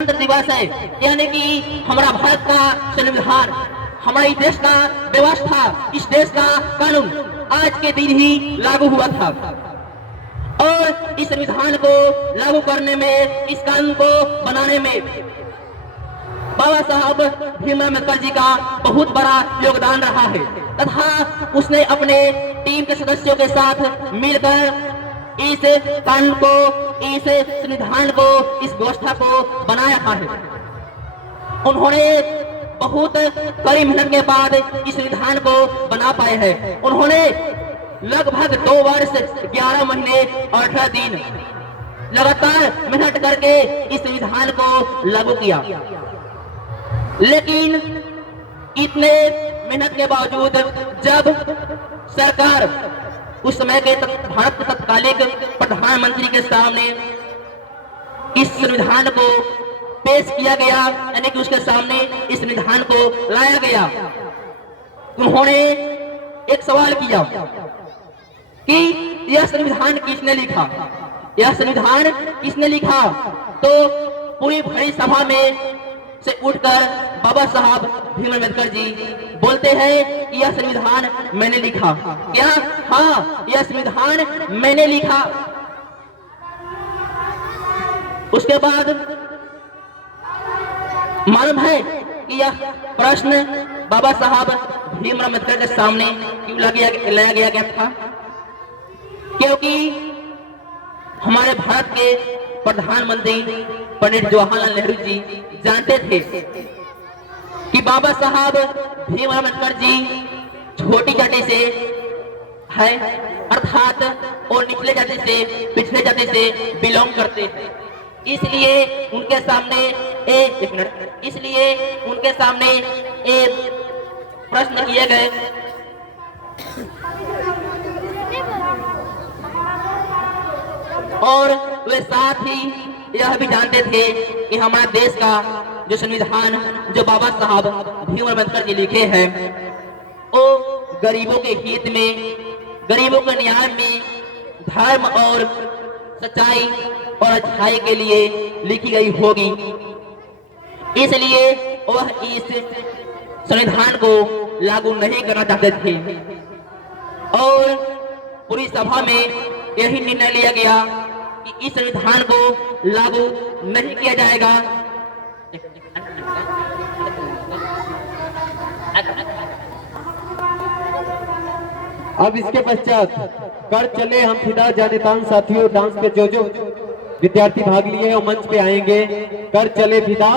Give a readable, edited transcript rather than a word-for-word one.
गणतंत्र दिवस है, यानी कि हमारा भारत का संविधान, हमारे देश का व्यवस्था, इस देश का कानून आज के दिन ही लागू हुआ था। और इस संविधान को लागू करने में, इस कानून को बनाने में बाबा साहब भीमराव अम्बेडकर जी का बहुत बड़ा योगदान रहा है तथा उसने अपने टीम के सदस्यों के साथ मिलकर इस कानून को, इस संविधान को, इस व्यवस्था को बनाया है। उन्होंने बहुत कड़ी मेहनत के बाद इस संविधान को बना पाए हैं। उन्होंने लगभग 2 वर्ष 11 महीने और 18 दिन लगातार मेहनत करके इस संविधान को लागू किया। लेकिन इतने मेहनत के बावजूद जब सरकार उस समय के भारत के तत्कालीन प्रधानमंत्री के सामने इस संविधान को पेश किया गया, यानी कि उसके सामने इस संविधान को लाया गया, उन्होंने एक सवाल किया कि यह संविधान किसने लिखा, यह संविधान किसने लिखा। तो पूरी भरी सभा में से उठकर बाबा साहब भीमराव अम्बेडकर जी बोलते हैं कि यह संविधान मैंने लिखा। क्या? हाँ, यह संविधान मैंने लिखा। उसके बाद मालूम है कि यह प्रश्न बाबा साहब भीमराव अम्बेडकर के सामने क्यों लाया गया था? क्योंकि हमारे भारत के प्रधानमंत्री पंडित जवाहरलाल नेहरू जी जानते थे कि बाबा साहब भीमराव अम्बेडकर जी छोटी जाति से है, अर्थात और निचले जाति से, पिछले जाति से बिलोंग करते हैं। इसलिए उनके सामने एक प्रश्न किए गए और वे साथ ही यह भी जानते थे कि हमारे देश का जो संविधान, जो बाबा साहब भीमराव अम्बेडकर जी लिखे हैं, वो गरीबों के हित में, गरीबों के न्याय में, धर्म और सच्चाई और अच्छाई के लिए लिखी गई होगी। इसलिए वह इस संविधान को लागू नहीं करना चाहते थे और पूरी सभा में यही निर्णय लिया गया कि इस संविधान को लागू नहीं किया जाएगा। अब इसके पश्चात कर चले हम फिदा जाने तान साथियों, डांस पे जो विद्यार्थी भाग लिए और मंच पे आएंगे। कर चले फिदा